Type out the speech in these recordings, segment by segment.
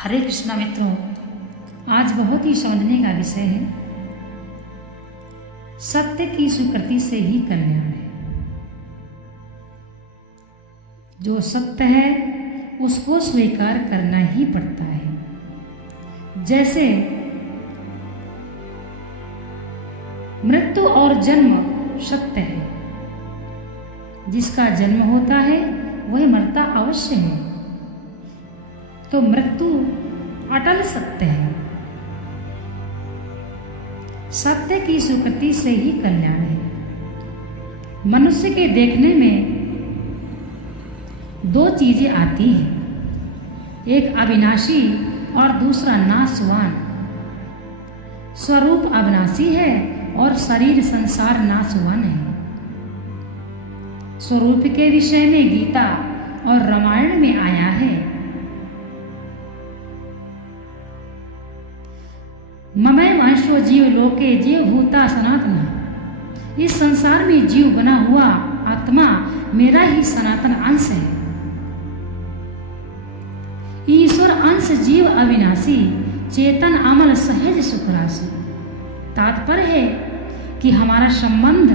हरे कृष्णा मित्रों, आज बहुत ही समझने का विषय है। सत्य की स्वीकृति से ही कल्याण है। जो सत्य है उसको स्वीकार करना ही पड़ता है। जैसे मृत्यु और जन्म सत्य है, जिसका जन्म होता है वह मरता अवश्य है, तो मृत्यु अटल सत्य है। सत्य की स्वीकृति से ही कल्याण है। मनुष्य के देखने में दो चीजें आती हैं, एक अविनाशी और दूसरा नाशवान। स्वरूप अविनाशी है और शरीर संसार नाशवान है। स्वरूप के विषय में गीता और रामायण में आया है, ममय महेश्वर जीव लोके जीव भूता सनातन। इस संसार में जीव बना हुआ आत्मा मेरा ही सनातन अंश है। ईश्वर अंश जीव अविनाशी, चेतन अमल सहज सुखराशि। तात्पर्य है कि हमारा संबंध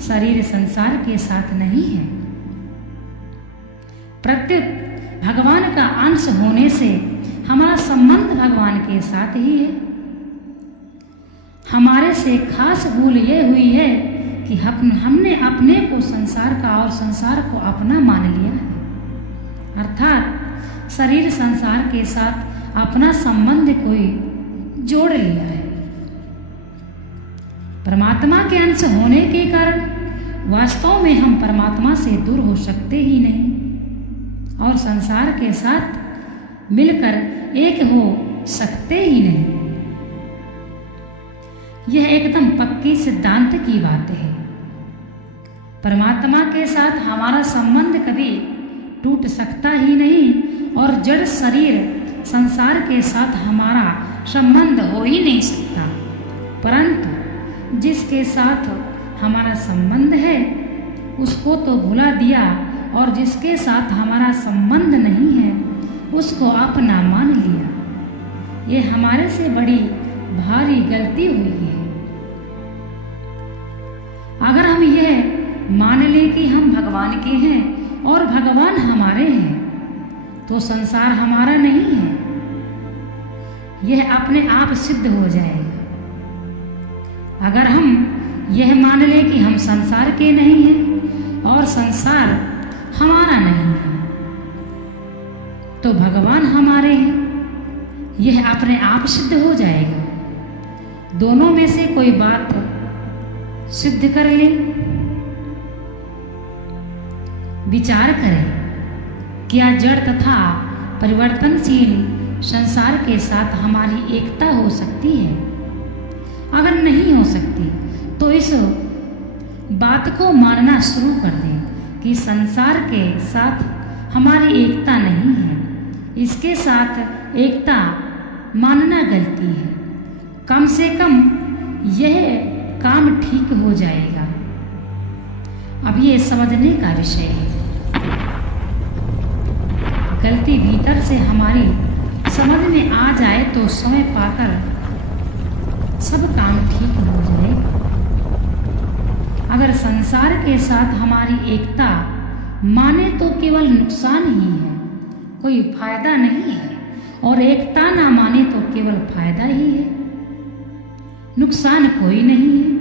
शरीर संसार के साथ नहीं है। प्रत्युत भगवान का अंश होने से हमारा संबंध भगवान के साथ ही है। हमारे से खास भूल ये हुई है कि हमने अपने को संसार का और संसार को अपना मान लिया है, अर्थात शरीर संसार के साथ अपना संबंध कोई जोड़ लिया है। परमात्मा के अंश होने के कारण वास्तव में हम परमात्मा से दूर हो सकते ही नहीं और संसार के साथ मिलकर एक हो सकते ही नहीं। यह एकदम पक्की सिद्धांत की बात है। परमात्मा के साथ हमारा संबंध कभी टूट सकता ही नहीं और जड़ शरीर संसार के साथ हमारा संबंध हो ही नहीं सकता। परंतु जिसके साथ हमारा संबंध है उसको तो भुला दिया और जिसके साथ हमारा संबंध नहीं है उसको अपना मान लिया। ये हमारे से बड़ी भारी गलती हुई है। अगर हम यह मान लें कि हम भगवान के हैं और भगवान हमारे हैं, तो संसार हमारा नहीं है। यह अपने आप सिद्ध हो जाएगा। अगर हम यह मान लें कि हम संसार के नहीं हैं और संसार हमारा नहीं है, तो भगवान हमारे हैं। यह अपने आप सिद्ध हो जाएगा। दोनों में से कोई बात सिद्ध कर ले। विचार करें, क्या जड़ तथा परिवर्तनशील संसार के साथ हमारी एकता हो सकती है? अगर नहीं हो सकती तो इस बात को मानना शुरू कर दें कि संसार के साथ हमारी एकता नहीं है। इसके साथ एकता मानना गलती है। कम से कम यह काम ठीक हो जाएगा। अब ये समझने का विषय है। गलती भीतर से हमारी समझ में आ जाए तो समय पाकर सब काम ठीक हो जाएगा। अगर संसार के साथ हमारी एकता माने तो केवल नुकसान ही है, कोई फायदा नहीं है, और एकता ना माने तो केवल फायदा ही है, नुकसान कोई नहीं है।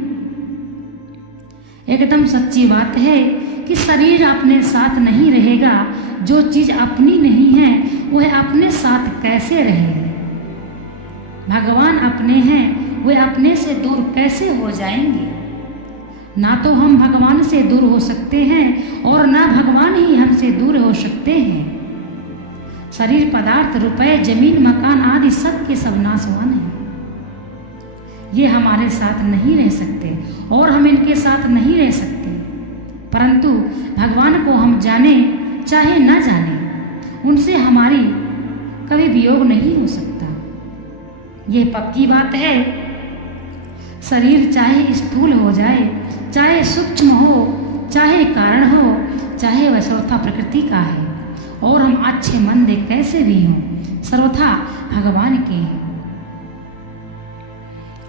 एकदम सच्ची बात है कि शरीर अपने साथ नहीं रहेगा। जो चीज अपनी नहीं है वह अपने साथ कैसे रहेगी? भगवान अपने हैं, वे अपने से दूर कैसे हो जाएंगे? ना तो हम भगवान से दूर हो सकते हैं और ना भगवान ही हमसे दूर हो सकते हैं। शरीर, पदार्थ, रुपए, जमीन, मकान आदि सब के सब नाशवान हैं। ये हमारे साथ नहीं रह सकते और हम इनके साथ नहीं रह सकते। परंतु भगवान को हम जाने चाहे न जाने, उनसे हमारी कभी वियोग नहीं हो सकता। ये पक्की बात है। शरीर चाहे स्थूल हो जाए, चाहे सूक्ष्म हो, चाहे कारण हो, चाहे वह स्वतः प्रकृति का है, और हम अच्छे मंदे कैसे भी हों, सर्वथा भगवान के हैं।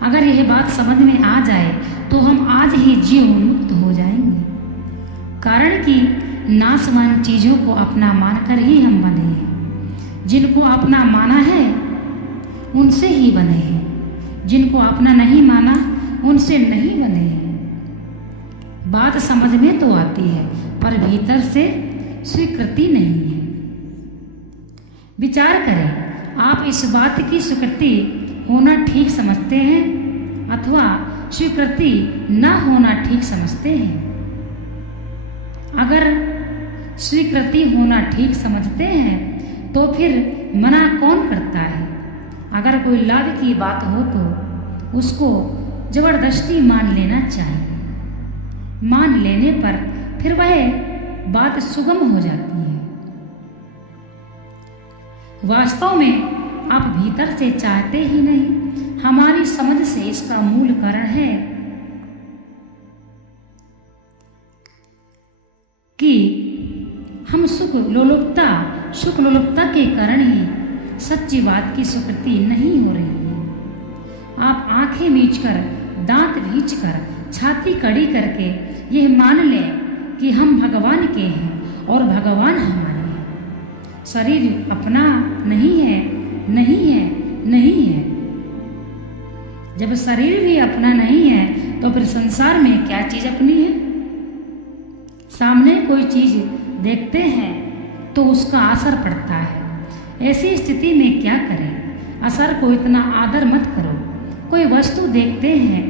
अगर यह बात समझ में आ जाए तो हम आज ही जीव मुक्त हो जाएंगे, कारण कि नाशवान चीज़ों को अपना मानकर ही हम बने हैं। जिनको अपना माना है उनसे ही बने हैं, जिनको अपना नहीं माना उनसे नहीं बने हैं। बात समझ में तो आती है पर भीतर से स्वीकृति नहीं है। विचार करें, आप इस बात की स्वीकृति होना ठीक समझते हैं अथवा स्वीकृति न होना ठीक समझते हैं। अगर स्वीकृति होना ठीक समझते हैं तो फिर मना कौन करता है। अगर कोई लाभ की बात हो तो उसको जबरदस्ती मान लेना चाहिए। मान लेने पर फिर वह बात सुगम हो जाती है। वास्तव में आप भीतर से चाहते ही नहीं, हमारी समझ से इसका मूल कारण है कि हम सुख लोलुपता के कारण ही सच्ची बात की स्वीकृति नहीं हो रही है। आप आंखें मीचकर, दांत भींचकर, छाती कड़ी करके यह मान लें कि हम भगवान के हैं और भगवान हमारे हैं। शरीर अपना नहीं है, नहीं है, नहीं है। जब शरीर भी अपना नहीं है तो फिर संसार में क्या चीज अपनी है। सामने कोई चीज देखते हैं तो उसका असर पड़ता है। ऐसी स्थिति में क्या करें। असर को इतना आदर मत करो। कोई वस्तु देखते हैं,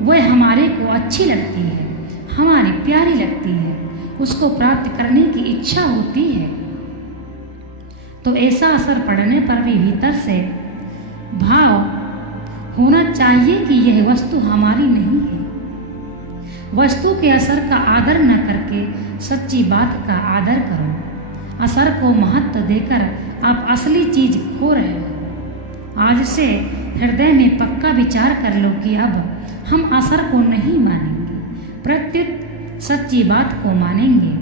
वह हमारे को अच्छी लगती है, हमारी प्यारी लगती है, उसको प्राप्त करने की इच्छा होती है, तो ऐसा असर पड़ने पर भी भीतर से भाव होना चाहिए कि यह वस्तु हमारी नहीं है। वस्तु के असर का आदर न करके सच्ची बात का आदर करो। असर को महत्व देकर आप असली चीज खो रहे हो। आज से हृदय में पक्का विचार कर लो कि अब हम असर को नहीं मानेंगे, प्रत्युत सच्ची बात को मानेंगे।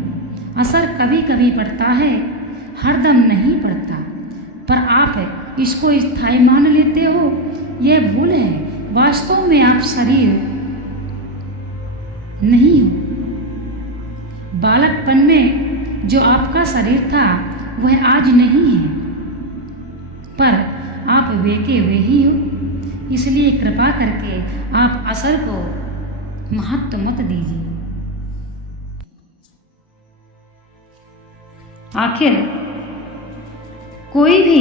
असर कभी कभी पड़ता है, हरदम नहीं पड़ता, पर आप इसको स्थायी मान लेते हो, यह भूल है। वास्तव में आप शरीर नहीं हो। बालकपन में जो आपका शरीर था वह आज नहीं है, पर आप वे के वे ही हो। इसलिए कृपा करके आप असर को महत्व मत दीजिए। आखिर कोई भी